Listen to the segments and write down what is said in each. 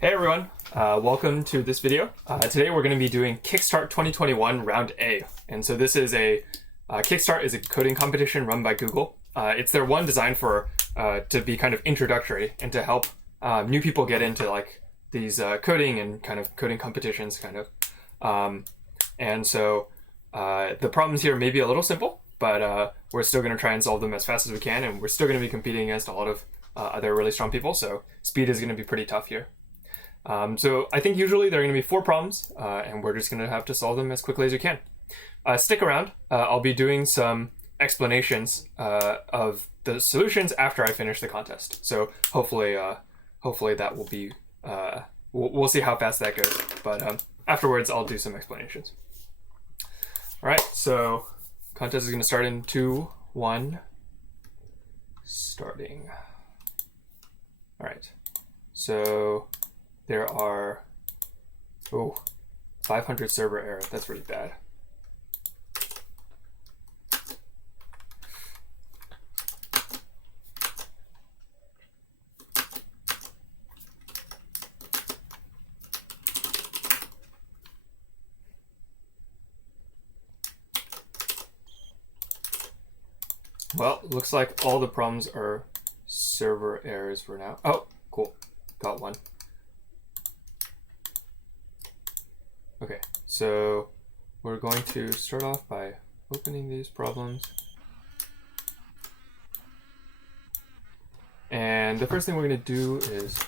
Hey everyone, welcome to this video. Today we're going to be doing Kickstart 2021 Round A. And so this is Kickstart is a coding competition run by Google. It's their one designed for to be kind of introductory and to help new people get into like these coding and kind of coding competitions kind of. And so the problems here may be a little simple, but we're still going to try and solve them as fast as we can, and we're still going to be competing against a lot of other really strong people, so speed is going to be pretty tough here. So I think usually there are going to be 4 problems, and we're just going to have to solve them as quickly as we can. Stick around. I'll be doing some explanations of the solutions after I finish the contest. So hopefully that will be, we'll see how fast that goes. But afterwards, I'll do some explanations. All right, so contest is going to start in 2, 1, starting. All right, so there are 500 server error. That's really bad. Well, looks like all the problems are server errors for now. Oh, cool. Got one. Okay, so we're going to start off by opening these problems. And the first thing we're going to do is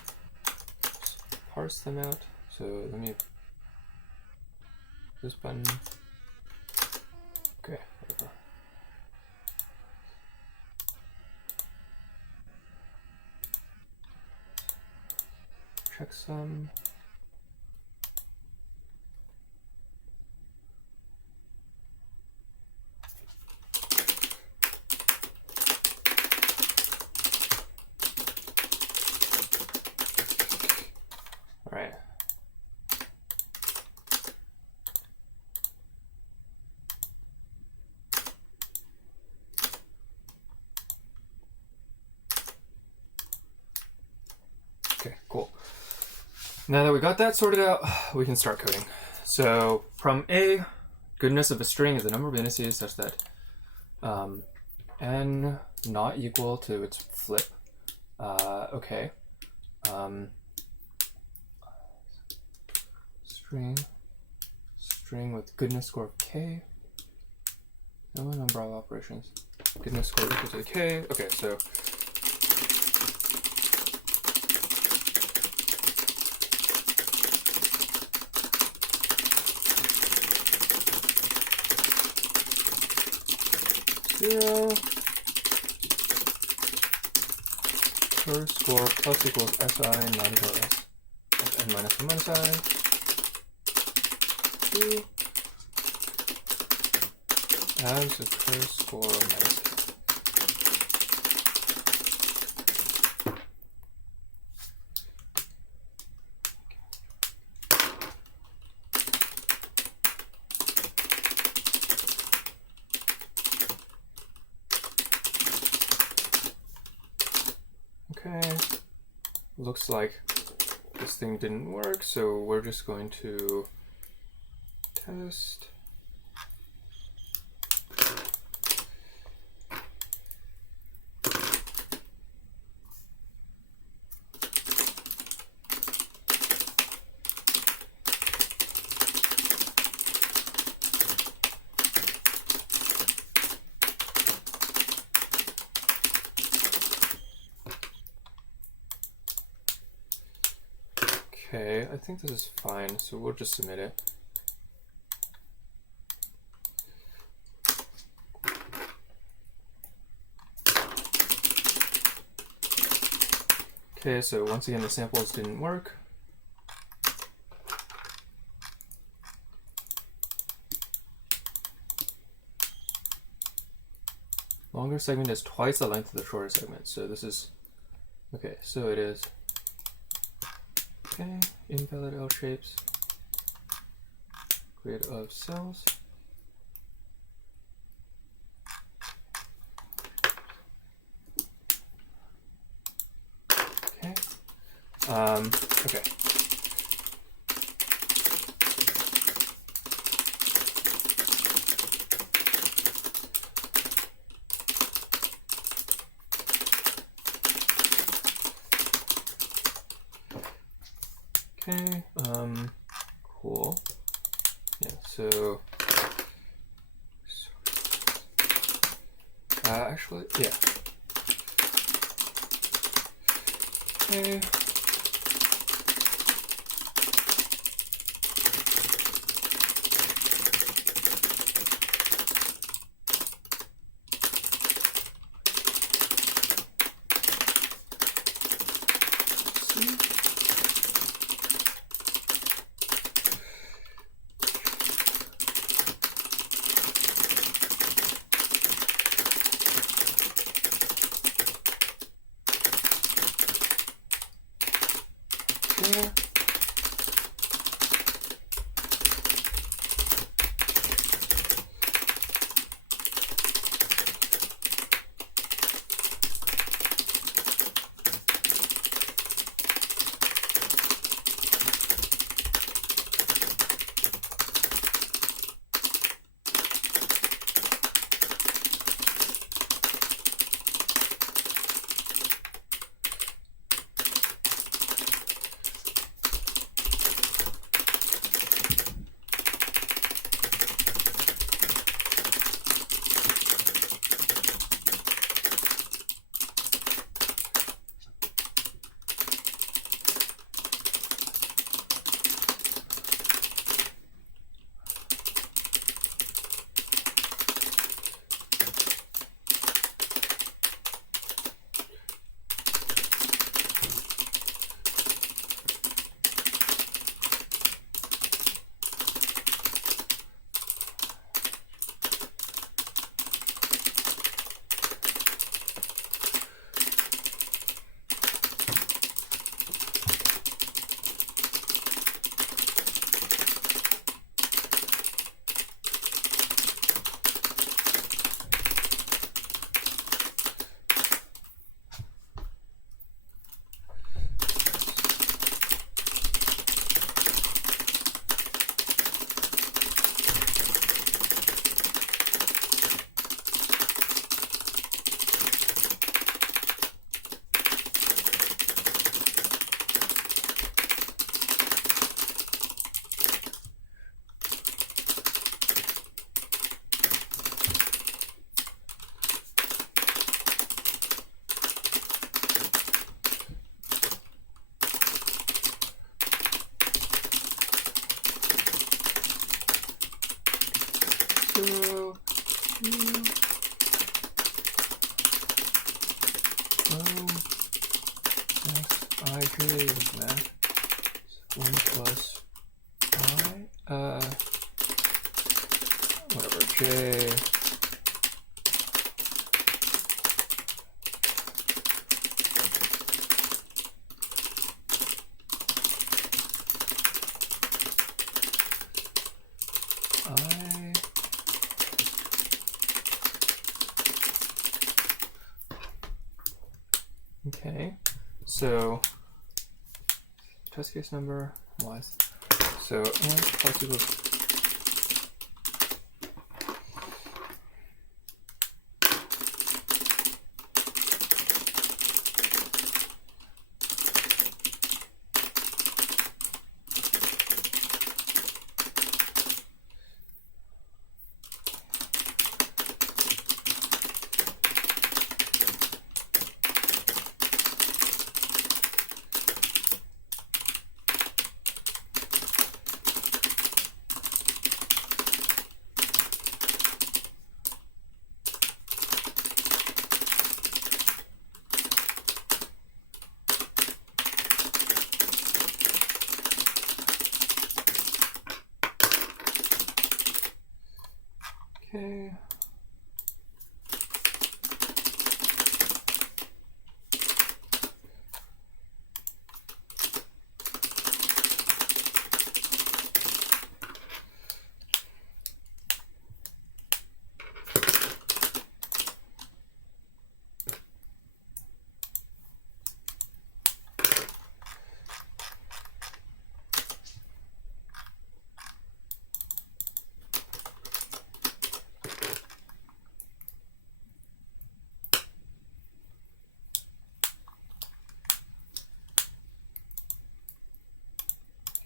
parse them out. So let me, this button. Okay, whatever. Checksum. All right. Okay, cool. Now that we got that sorted out, we can start coding. So from A, goodness of a string is the number of indices such that n not equal to its flip. Okay. String with goodness score of k. No number of operations. Goodness score equal to k. Okay, so zero first score plus equals si not equal to s of n minus 1 minus I 2 as the first score minus k. Okay, looks like this thing didn't work, so we're just going to test. Okay, I think this is fine, so we'll just submit it. Okay, so once again the samples didn't work. Longer segment is twice the length of the shorter segment, so this is, okay, so it is, okay, invalid L shapes, grid of cells. Okay. Okay. Okay, cool. Yeah, so actually, yeah. Okay. Yeah. So, I create math 1 plus I, whatever, J, I, okay, so test case number was, so n plus equals,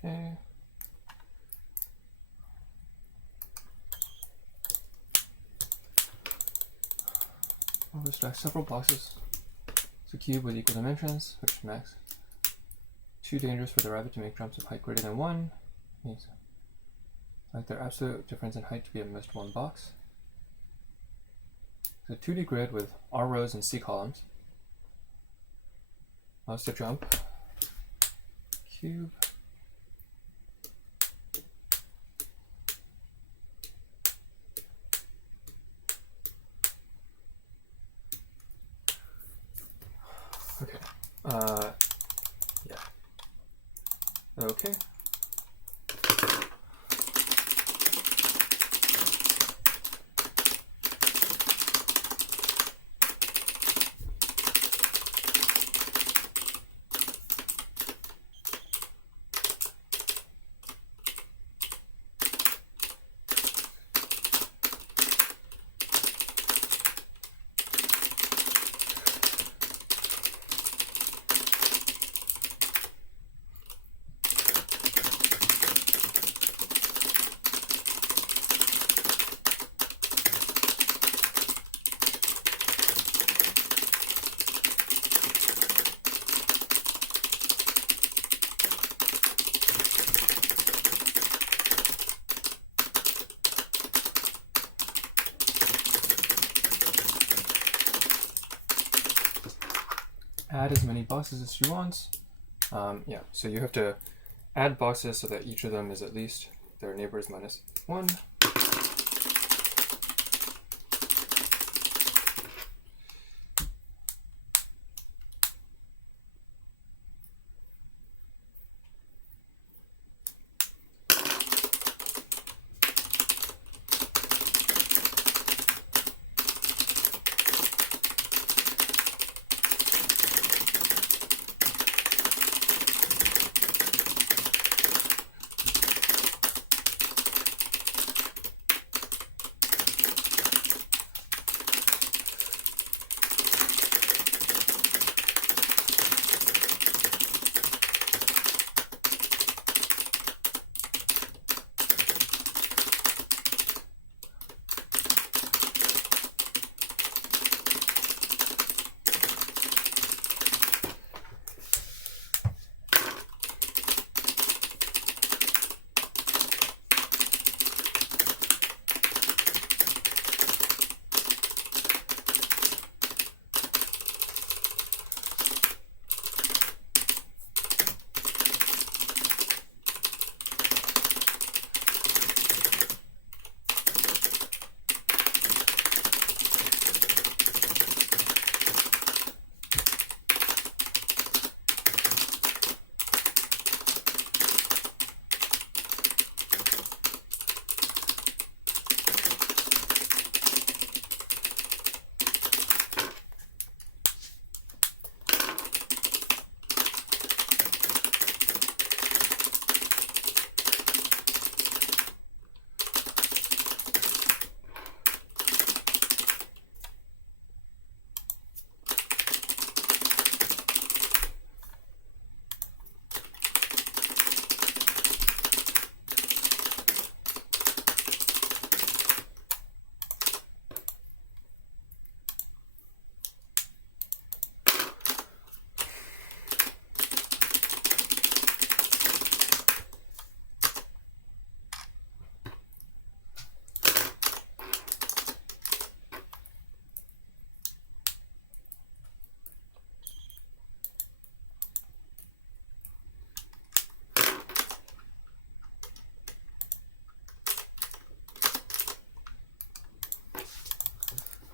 Okay. We'll stack several boxes. It's a cube with equal dimensions, which is max. Too dangerous for the rabbit to make jumps of height greater than 1. Means like their absolute difference in height to be at most one box. It's a 2D grid with R rows and C columns. Allows to jump. Cube. Okay. Yeah. Okay. Add as many boxes as she wants. Yeah, so you have to add boxes so that each of them is at least their neighbors minus 1.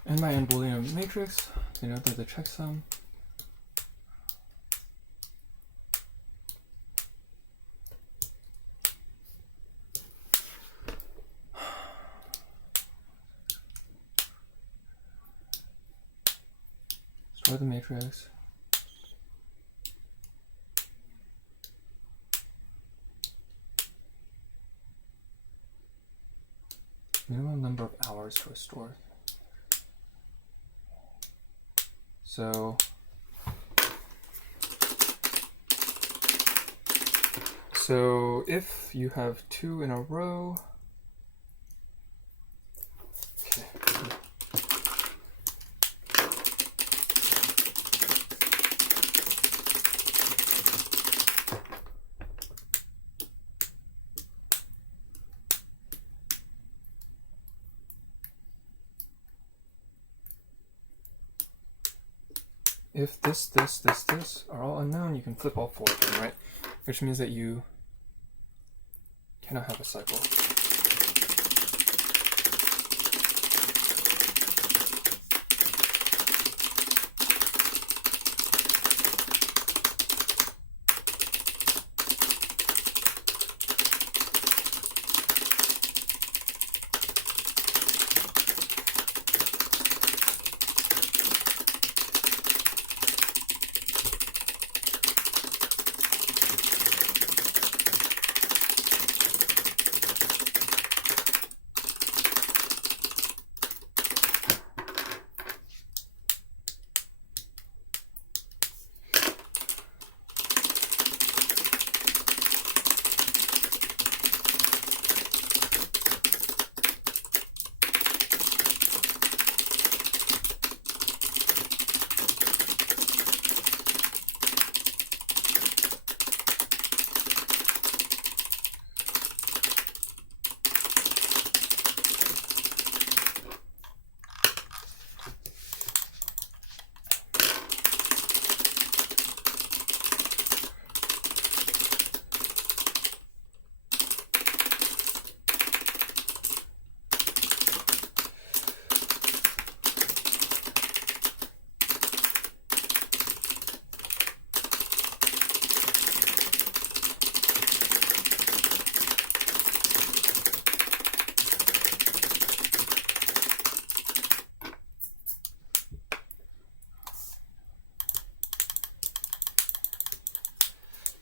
And my n-Boolean matrix, denote the checksum. Store the matrix. Minimum number of hours to restore. So if you have 2 in a row, okay. If this are all unknown, you can flip all 4 of them, right? Which means that you cannot have a cycle.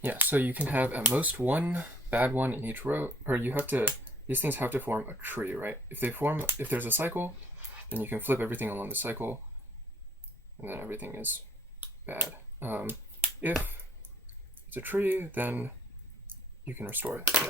Yeah, so you can have at most 1 bad one in each row, or these things have to form a tree, right? If there's a cycle, then you can flip everything along the cycle, and then everything is bad. If it's a tree, then you can restore it. Yeah.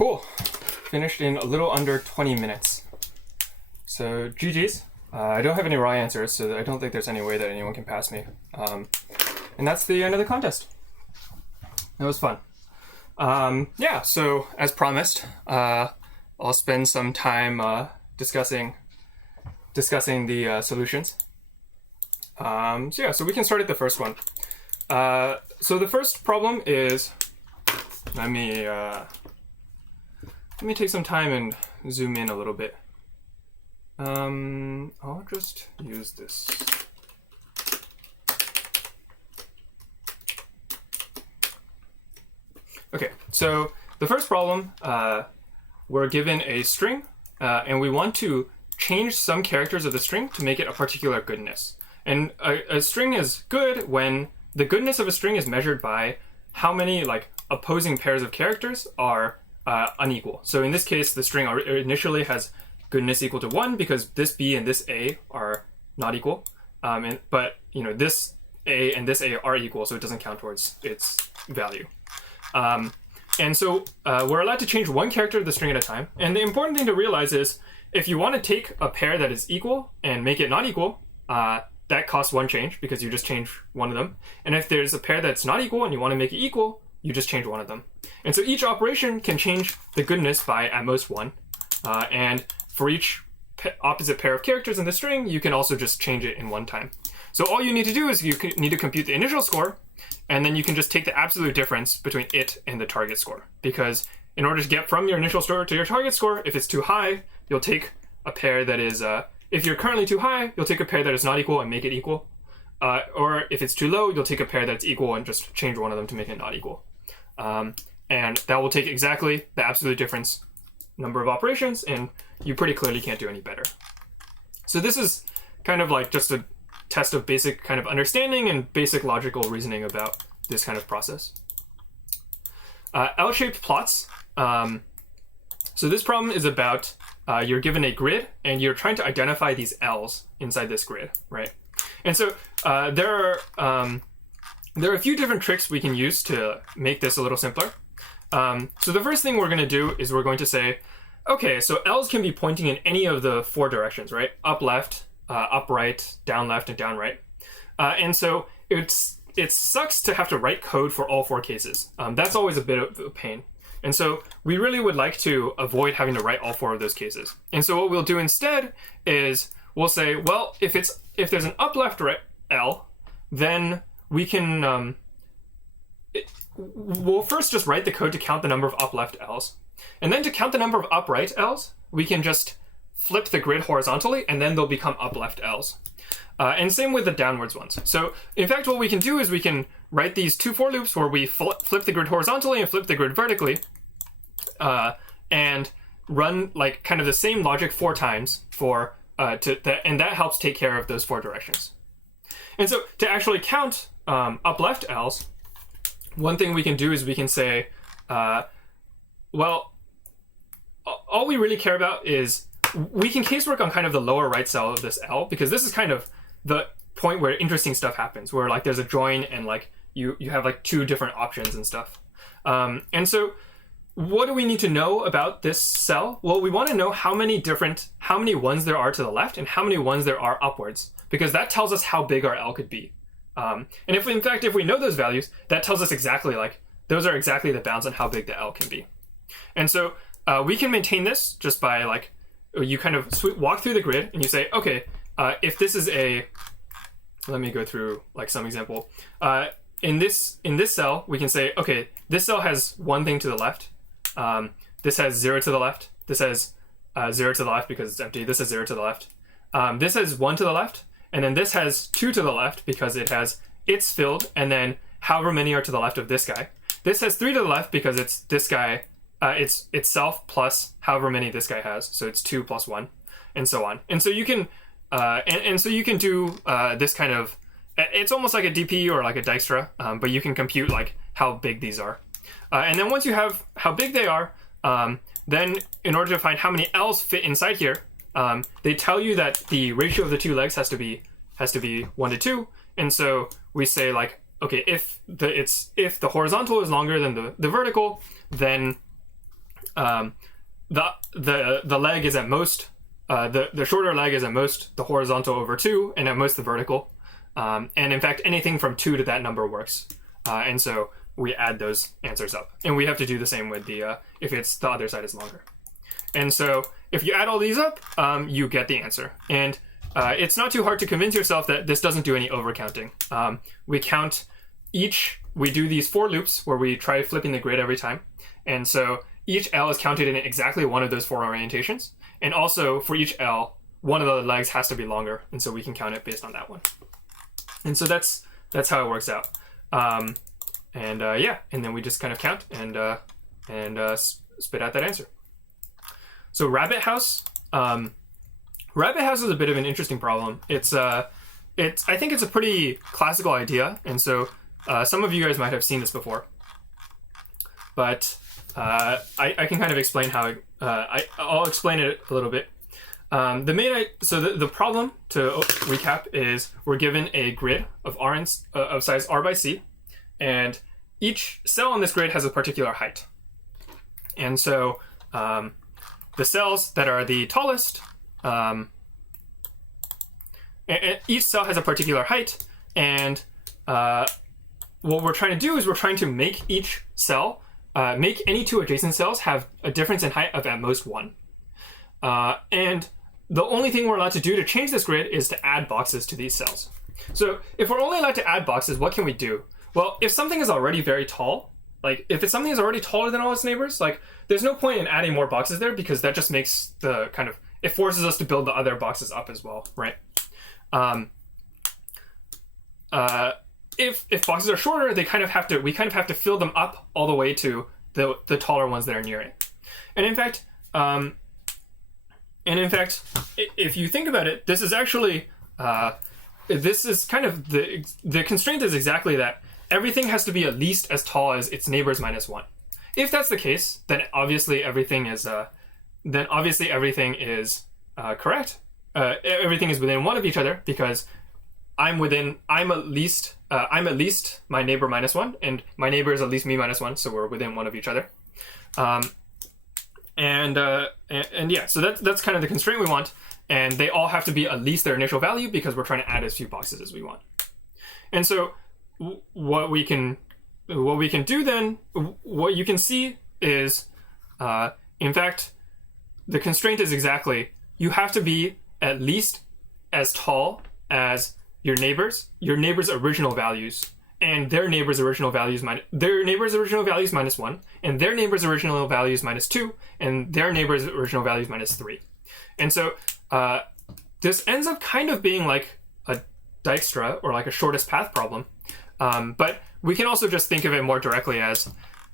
Cool. Finished in a little under 20 minutes. So GG's. I don't have any raw answers, so I don't think there's any way that anyone can pass me. And that's the end of the contest. That was fun. Yeah, so as promised, I'll spend some time discussing the solutions. So we can start at the first one. So the first problem is, let me take some time and zoom in a little bit. I'll just use this. Okay, so the first problem, we're given a string, and we want to change some characters of the string to make it a particular goodness. And a string is good when the goodness of a string is measured by how many opposing pairs of characters are unequal. So in this case, the string initially has goodness equal to 1 because this B and this A are not equal. But this A and this A are equal, so it doesn't count towards its value. And so we're allowed to change one character of the string at a time. And the important thing to realize is if you want to take a pair that is equal and make it not equal, that costs one change because you just change one of them. And if there's a pair that's not equal and you want to make it equal, you just change one of them. And so each operation can change the goodness by at most one. And for each opposite pair of characters in the string, you can also just change it in one time. So all you need to do is you need to compute the initial score, and then you can just take the absolute difference between it and the target score. Because in order to get from your initial score to your target score, if it's too high, you'll take a pair that is, if you're currently too high, you'll take a pair that is not equal and make it equal. Or if it's too low, you'll take a pair that's equal and just change one of them to make it not equal. And that will take exactly the absolute difference number of operations, and you pretty clearly can't do any better. So this is kind of like just a test of basic kind of understanding and basic logical reasoning about this kind of process. L-shaped plots. So this problem is about you're given a grid and you're trying to identify these L's inside this grid, right? And so there are a few different tricks we can use to make this a little simpler. So the first thing we're going to do is we're going to say, okay, so L's can be pointing in any of the four directions, right? Up left, up right, down left, and down right. And so it sucks to have to write code for all four cases. That's always a bit of a pain. And so we really would like to avoid having to write all four of those cases. And so what we'll do instead is we'll say, well, if there's an up left right L, then we can we'll first just write the code to count the number of up left L's. And then to count the number of up right L's, we can just flip the grid horizontally, and then they'll become up left L's. And same with the downwards ones. So in fact, what we can do is we can write these two for loops where we flip the grid horizontally and flip the grid vertically, and run like kind of the same logic 4 times for and that helps take care of those 4 directions. And so to actually count up left L's, one thing we can do is we can say, well, all we really care about is we can casework on kind of the lower right cell of this L, because this is kind of the point where interesting stuff happens, where like there's a join and like you have like 2 different options and stuff. And so what do we need to know about this cell? Well, we want to know how many ones there are to the left and how many ones there are upwards, because that tells us how big our L could be. And if we know those values, that tells us exactly those are exactly the bounds on how big the L can be. And so we can maintain this just by you kind of walk through the grid and you say, okay, if this is let me go through some example. In this cell, we can say, okay, this cell has 1 thing to the left. This has 0 to the left. This has 0 to the left because it's empty. This has 0 to the left. This has 1 to the left. And then this has 2 to the left because it's filled, and then however many are to the left of this guy. This has 3 to the left because it's this guy, it's itself plus however many this guy has. So it's 2 plus 1, and so on. And so you can, so you can do this kind of, it's almost like a DP or like a Dijkstra, but you can compute how big these are. And then once you have how big they are, then in order to find how many L's fit inside here, they tell you that the ratio of the 2 legs has to be 1 to 2, and so we say okay, if the horizontal is longer than the vertical, then the leg is at most the shorter leg is at most the horizontal over 2 and at most the vertical. And in fact, anything from 2 to that number works. And so we add those answers up. And we have to do the same with the if it's the other side is longer. And so if you add all these up, you get the answer. And it's not too hard to convince yourself that this doesn't do any overcounting. We do these for loops where we try flipping the grid every time. And so each L is counted in exactly one of those 4 orientations. And also for each L, one of the legs has to be longer. And so we can count it based on that one. And so that's how it works out. And then we just kind of count and spit out that answer. So Rabbit House. Rabbit House is a bit of an interesting problem. I think it's a pretty classical idea, and so some of you guys might have seen this before. But I can kind of explain how I'll explain it a little bit. The problem, to recap, is we're given a grid of of size r by c, and each cell on this grid has a particular height. And so the cells that are the tallest, each cell has a particular height, and what we're trying to do is we're trying to make each cell, make any 2 adjacent cells have a difference in height of at most 1. And the only thing we're allowed to do to change this grid is to add boxes to these cells. So if we're only allowed to add boxes, what can we do? Well, if something is already very tall, like if it's something that's already taller than all its neighbors, like there's no point in adding more boxes there because that just makes it forces us to build the other boxes up as well, right? If boxes are shorter, we kind of have to fill them up all the way to the taller ones that are near it. And in fact, if you think about it, this is actually this is kind of the constraint is exactly that. Everything has to be at least as tall as its neighbors minus 1. If that's the case, then obviously everything is correct. Everything is within 1 of each other because I'm at least my neighbor minus 1, and my neighbor is at least me minus 1, so we're within 1 of each other. So that's kind of the constraint we want, and they all have to be at least their initial value because we're trying to add as few boxes as we want. And so what we can do then, what you can see is, in fact, the constraint is exactly, you have to be at least as tall as your neighbors' original values, and their neighbors' original values minus 1, and their neighbors' original values minus 2, and their neighbors' original values minus 3. And so this ends up kind of being like a Dijkstra, or like a shortest path problem. But we can also just think of it more directly as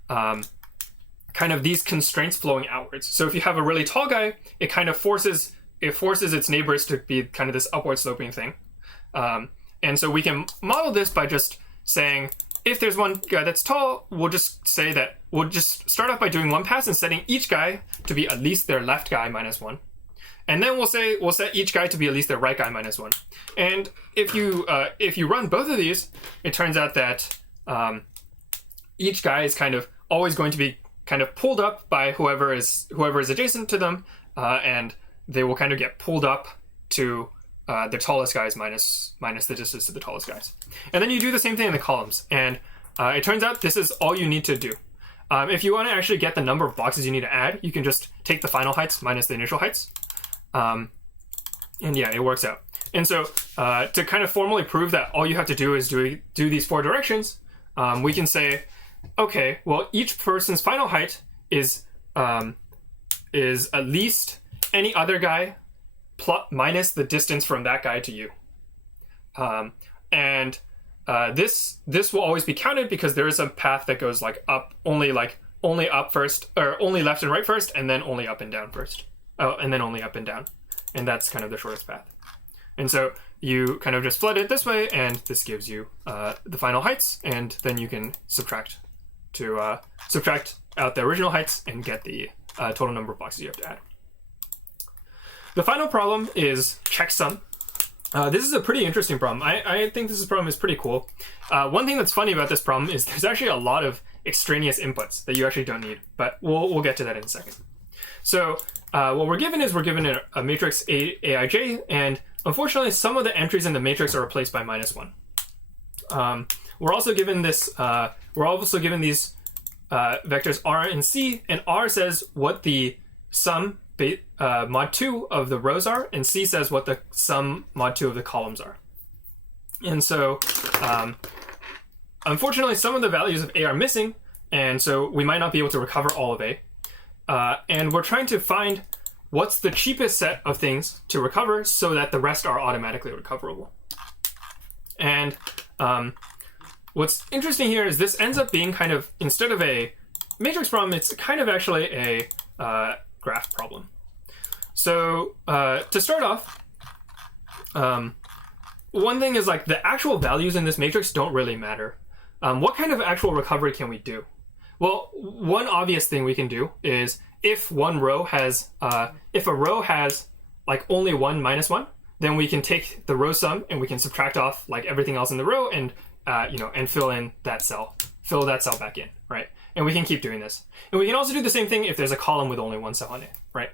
kind of these constraints flowing outwards. So if you have a really tall guy, it kind of forces its neighbors to be kind of this upward sloping thing. And so we can model this by just saying, if there's one guy that's tall, we'll just start off by doing one pass and setting each guy to be at least their left guy minus 1. And then we'll set each guy to be at least their right guy minus 1. And if you run both of these, it turns out that each guy is kind of always going to be kind of pulled up by whoever is adjacent to them, and they will kind of get pulled up to the tallest guys minus the distance to the tallest guys. And then you do the same thing in the columns, and it turns out this is all you need to do. If you want to actually get the number of boxes you need to add, you can just take the final heights minus the initial heights. And yeah, it works out. And so to kind of formally prove that all you have to do is do these 4 directions, we can say, okay, well, each person's final height is at least any other guy minus the distance from that guy to you. This will always be counted because there is a path that goes only up first, or only left and right first, and then only up and down first. And then only up and down. And that's kind of the shortest path. And so you kind of just flood it this way, and this gives you the final heights, and then you can subtract out the original heights and get the total number of boxes you have to add. The final problem is checksum. This is a pretty interesting problem. I think this problem is pretty cool. One thing that's funny about this problem is there's actually a lot of extraneous inputs that you actually don't need, but we'll get to that in a second. So what we're given is we're given a matrix Aij, and unfortunately some of the entries in the matrix are replaced by -1. We're also given this. We're also given these vectors r and c, and r says what the sum mod 2 of the rows are, and c says what the sum mod 2 of the columns are. And so unfortunately some of the values of a are missing, and so we might not be able to recover all of a. And we're trying to find what's the cheapest set of things to recover so that the rest are automatically recoverable. And what's interesting here is this ends up being kind of, instead of a matrix problem, it's kind of actually a graph problem. So to start off, one thing is like the actual values in this matrix don't really matter. What kind of actual recovery can we do? Well, one obvious thing we can do is if one row has, if a row has like only 1 minus 1, then we can take the row sum and we can subtract off like everything else in the row and and fill in that cell, fill that cell back in, right? And we can keep doing this. And we can also do the same thing if there's a column with only one cell in it, right?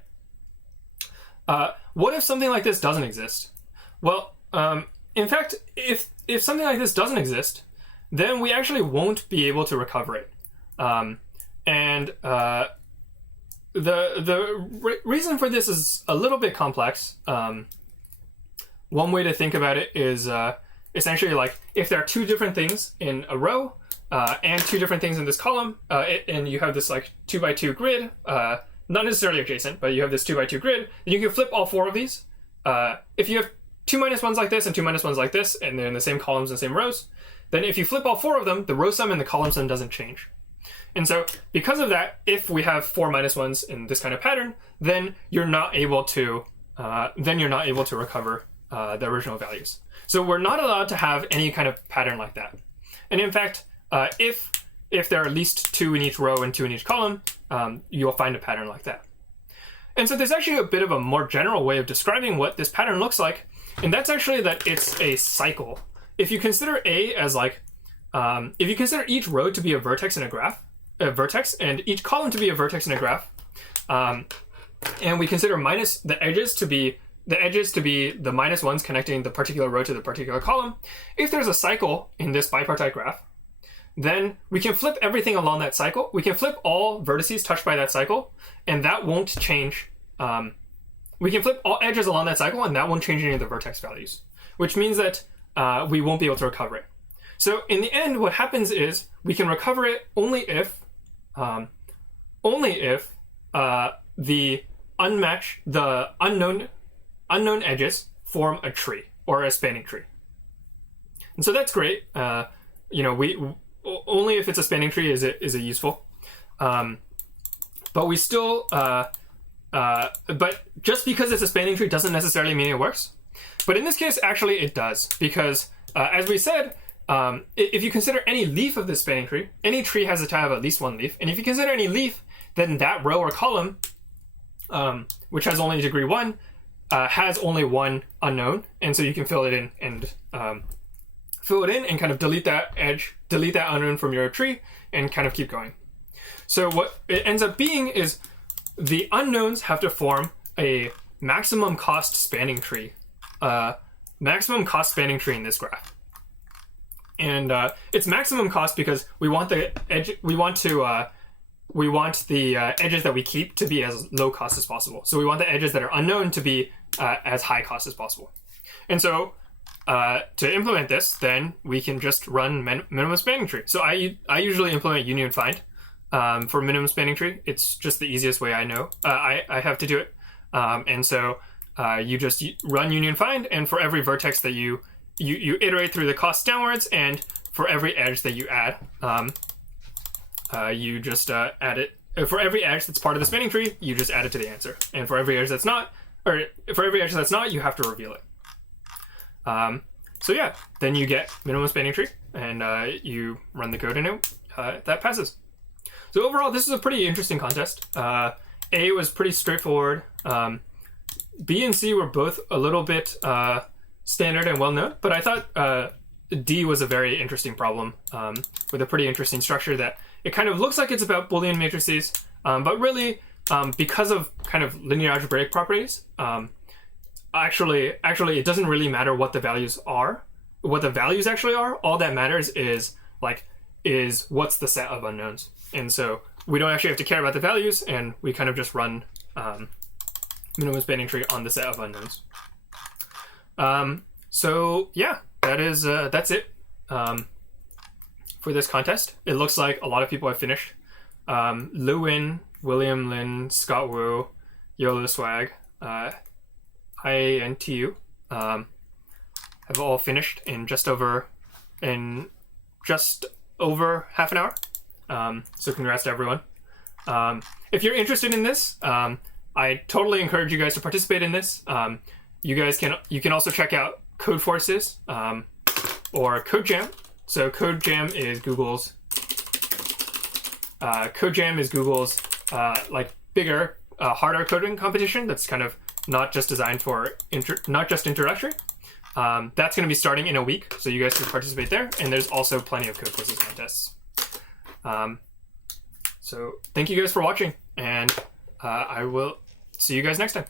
What if something like this doesn't exist? Well, in fact, if something like this doesn't exist, then we actually won't be able to recover it. The reason for this is a little bit complex. One way to think about it is essentially like if there are two different things in a row and two different things in this column, and you have this like 2x2 grid, not necessarily adjacent, but you have this 2x2 grid, then you can flip all four of these. If you have 2 minus 1s like this and 2 minus 1s like this, and they're in the same columns and same rows, then if you flip all four of them, the row sum and the column sum doesn't change. And so because of that, if we have 4 minus 1s in this kind of pattern, then you're not able to recover the original values. So we're not allowed to have any kind of pattern like that. And in fact, if there are at least 2 in each row and 2 in each column, you'll find a pattern like that. And so there's actually a bit of a more general way of describing what this pattern looks like, and that's actually that it's a cycle. If you consider A as like, if you consider each row to be a vertex in a graph, and each column to be a vertex in a graph, and we consider minus the edges to be the minus 1s connecting the particular row to the particular column, if there's a cycle in this bipartite graph, then we can flip everything along that cycle. We can flip all vertices touched by that cycle, and that won't change. We can flip all edges along that cycle, and that won't change any of the vertex values, which means that we won't be able to recover it. So in the end, what happens is we can recover it only if the unknown edges form a tree or a spanning tree. And so that's great. We only if it's a spanning tree is it useful. But we still but just because it's a spanning tree doesn't necessarily mean it works. But in this case, actually it does, because as we said, if you consider any leaf of this spanning tree, any tree has to have at least one leaf. And if you consider any leaf, then that row or column, which has only degree 1, has only one unknown. And so you can fill it in and kind of delete that unknown from your tree and kind of keep going. So what it ends up being is the unknowns have to form a maximum cost spanning tree. Maximum cost spanning tree in this graph. And it's maximum cost because we want the edges that we keep to be as low cost as possible. So we want the edges that are unknown to be as high cost as possible. And so to implement this, then we can just run minimum spanning tree. So I usually implement union find for minimum spanning tree. It's just the easiest way I know. I have to do it. And so you just run union find, and for every vertex that you iterate through the cost downwards, and for every edge that you add, you just add it. For every edge that's part of the spanning tree, you just add it to the answer. And for every edge that's not, you have to reveal it. So yeah, then you get minimum spanning tree, and you run the code, and that passes. So overall, this is a pretty interesting contest. A was pretty straightforward. B and C were both a little bit standard and well known, but I thought D was a very interesting problem with a pretty interesting structure that it kind of looks like it's about Boolean matrices, but really because of kind of linear algebraic properties, actually it doesn't really matter what the values are, what the values actually are. All that matters is what's the set of unknowns, and so we don't actually have to care about the values, and we kind of just run minimum spanning tree on the set of unknowns. So yeah, that's it for this contest. It looks like a lot of people have finished. Lewin, William Lin, Scott Wu, YOLO Swag, I and TU have all finished in just over half an hour. So congrats to everyone. If you're interested in this, I totally encourage you guys to participate in this. You can also check out Code Forces or Code Jam. So Code Jam is Google's like bigger, harder coding competition. That's kind of not just designed for not just introductory. That's going to be starting in a week, so you guys can participate there. And there's also plenty of Code Forces contests. So thank you guys for watching, and I will see you guys next time.